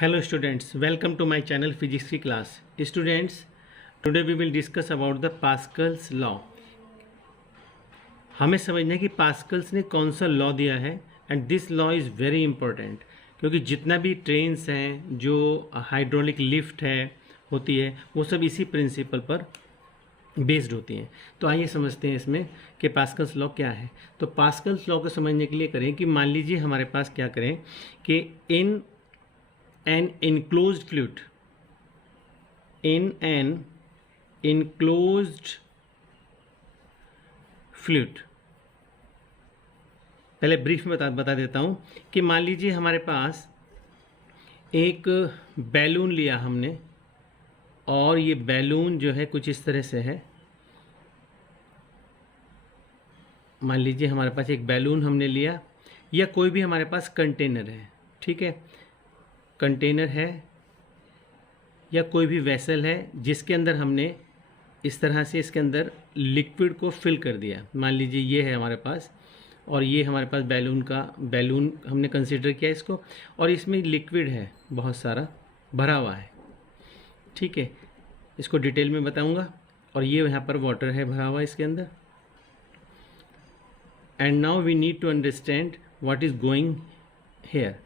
Hello students, welcome to my channel Physics की class. Students, today we will discuss about the Pascal's law. हमें समझना है कि Pascal's ने कौन सा लॉ दिया है and this law is very important, क्योंकि जितना भी ट्रेन्स हैं, जो हाइड्रोलिक लिफ्ट है होती है, वो सब इसी प्रिंसिपल पर बेस्ड होती हैं. तो आइए समझते हैं इसमें कि पास्कल्स लॉ क्या है. तो पास्कल्स लॉ को समझने के लिए करें कि मान लीजिए हमारे पास क्या करें कि इन an enclosed fluid, in an enclosed fluid, पहले ब्रीफ में बता देता हूँ कि मान लीजिए हमारे पास एक बैलून लिया हमने और ये बैलून जो है कुछ इस तरह से है. मान लीजिए हमारे पास एक बैलून हमने लिया या कोई भी हमारे पास कंटेनर है, ठीक है, कंटेनर है या कोई भी वेसल है जिसके अंदर हमने इस तरह से इसके अंदर लिक्विड को फिल कर दिया. मान लीजिए ये है हमारे पास और ये हमारे पास बैलून हमने कंसीडर किया इसको, और इसमें लिक्विड है बहुत सारा भरा हुआ है, ठीक है, इसको डिटेल में बताऊंगा. और ये यहाँ पर वाटर है भरा हुआ इसके अंदर. And now we need to understand what is going here.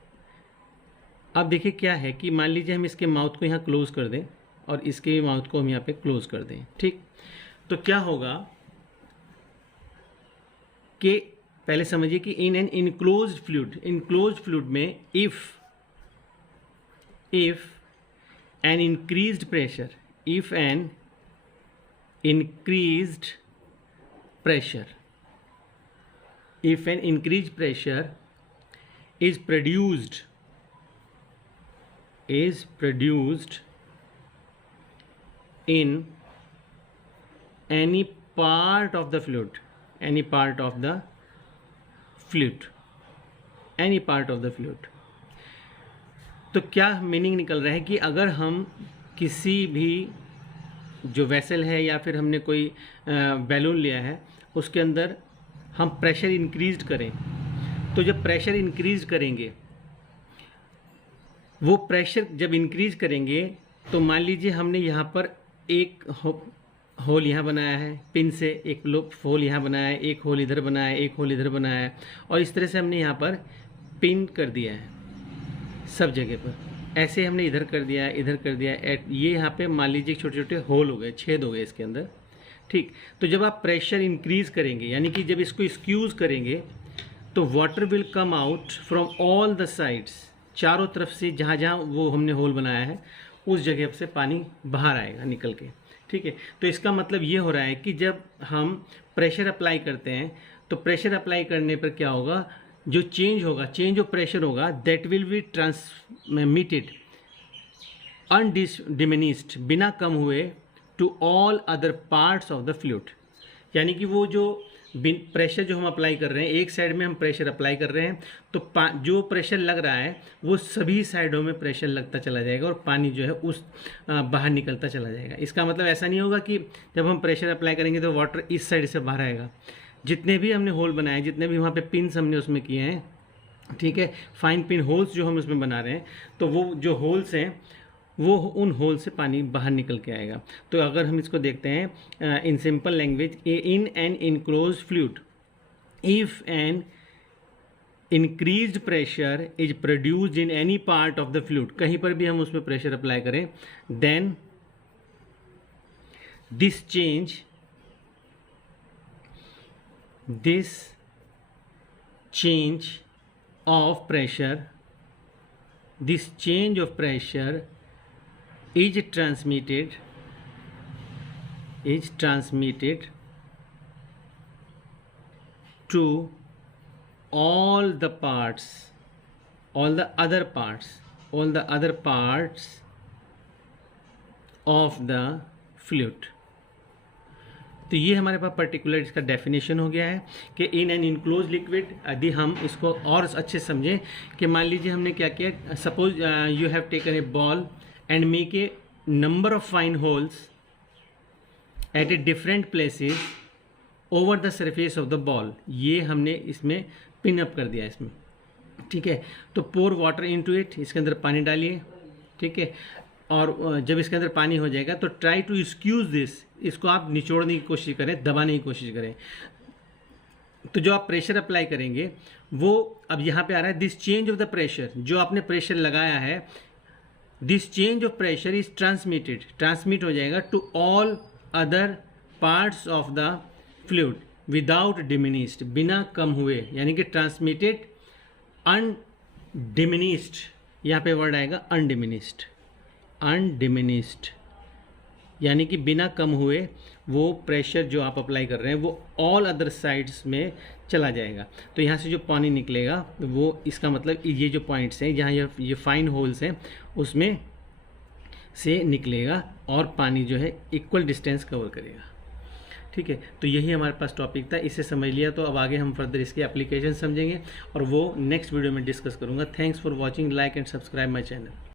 अब देखिए क्या है कि मान लीजिए हम इसके माउथ को यहाँ क्लोज कर दें और इसके माउथ को हम यहाँ पे क्लोज कर दें, ठीक. तो क्या होगा कि पहले समझिए कि इन एन इनक्लोज्ड फ्लूइड में if an increased pressure is produced in any part of the fluid, तो क्या मीनिंग निकल रहा है कि अगर हम किसी भी जो वेसल है या फिर हमने कोई बैलून लिया है उसके अंदर हम प्रेशर इंक्रीज करें, तो जब प्रेशर इंक्रीज करेंगे, वो प्रेशर जब इंक्रीज करेंगे तो मान लीजिए हमने यहाँ पर एक होल यहाँ बनाया है, पिन से एक होल यहाँ बनाया है, एक होल इधर बनाया है, एक होल इधर बनाया है, और इस तरह से हमने यहाँ पर पिन कर दिया है सब जगह पर. ऐसे हमने इधर कर दिया है, इधर कर दिया है. ये यहाँ पे मान लीजिए छोटे छोटे होल हो गए, छेद हो गए इसके अंदर, ठीक. तो जब आप प्रेशर इंक्रीज करेंगे, यानी कि जब इसको स्क्यूज करेंगे, तो water will come out from all the sides, चारों तरफ से जहाँ जहाँ वो हमने होल बनाया है उस जगह से पानी बाहर आएगा निकल के, ठीक है. तो इसका मतलब ये हो रहा है कि जब हम प्रेशर अप्लाई करते हैं तो प्रेशर अप्लाई करने पर क्या होगा, जो चेंज ऑफ प्रेशर होगा, that will be transmitted undiminished, बिना कम हुए, to all other parts of the fluid. यानी कि वो जो प्रेशर जो हम अप्लाई कर रहे हैं, एक साइड में हम प्रेशर अप्लाई कर रहे हैं तो जो प्रेशर लग रहा है वो सभी साइडों में प्रेशर लगता चला जाएगा और पानी जो है उस बाहर निकलता चला जाएगा. इसका मतलब ऐसा नहीं होगा कि जब हम प्रेशर अप्लाई करेंगे तो वाटर इस साइड से बाहर आएगा. जितने भी हमने होल बनाए, जितने भी वहाँ पे पिन्स हमने उसमें किए हैं, ठीक है, फाइन पिन होल्स जो हम उसमें बना रहे हैं, तो वो जो होल्स हैं वो उन होल से पानी बाहर निकल के आएगा. तो अगर हम इसको देखते हैं in simple language, in an enclosed fluid if an increased pressure is produced in any part of the fluid, कहीं पर भी हम उसमें प्रेशर अप्लाई करें, then this change of pressure is transmitted to all the other parts of the fluid. तो ये हमारे पास particular इसका डेफिनेशन हो गया है कि इन एन इनक्लोज लिक्विड. यदि हम इसको और अच्छे से समझें कि मान लीजिए हमने क्या किया, suppose you have taken a ball and make a number of fine holes at a different places over the surface of the ball. ये हमने इसमें पिन अप कर दिया इसमें, ठीक है. तो पोर वाटर इनटू इट, इसके अंदर पानी डालिए ठीक है। और जब इसके अंदर पानी हो जाएगा तो ट्राई टू स्क्यूज दिस, इसको आप निचोड़ने की कोशिश करें, दबाने की कोशिश करें। तो जो आप प्रेशर अप्लाई करेंगे वो अब यहाँ पे आ रहा है this change of the pressure, जो आपने प्रेशर लगाया है, this change of pressure is transmitted, transmit हो जाएगा to all other parts of the fluid without diminished, बिना कम हुए, यानी कि ट्रांसमिटेड अनडिमिनिस्ड, यहाँ पे वर्ड आएगा अनडिमिनिस्ड, अनडिमिनिस्ड यानी कि बिना कम हुए वो प्रेशर जो आप अप्लाई कर रहे हैं वो ऑल अदर साइड्स में चला जाएगा। तो यहाँ से जो पानी निकलेगा वो, इसका मतलब ये जो पॉइंट्स हैं जहाँ ये फाइन होल्स हैं उसमें से निकलेगा और पानी जो है इक्वल डिस्टेंस कवर करेगा। ठीक है, तो यही हमारे पास टॉपिक था, इसे समझ लिया तो अब आगे हम फर्दर इसके एप्लीकेशन समझेंगे और वो नेक्स्ट वीडियो में डिस्कस करूँगा। Thanks for watching, like and subscribe my channel.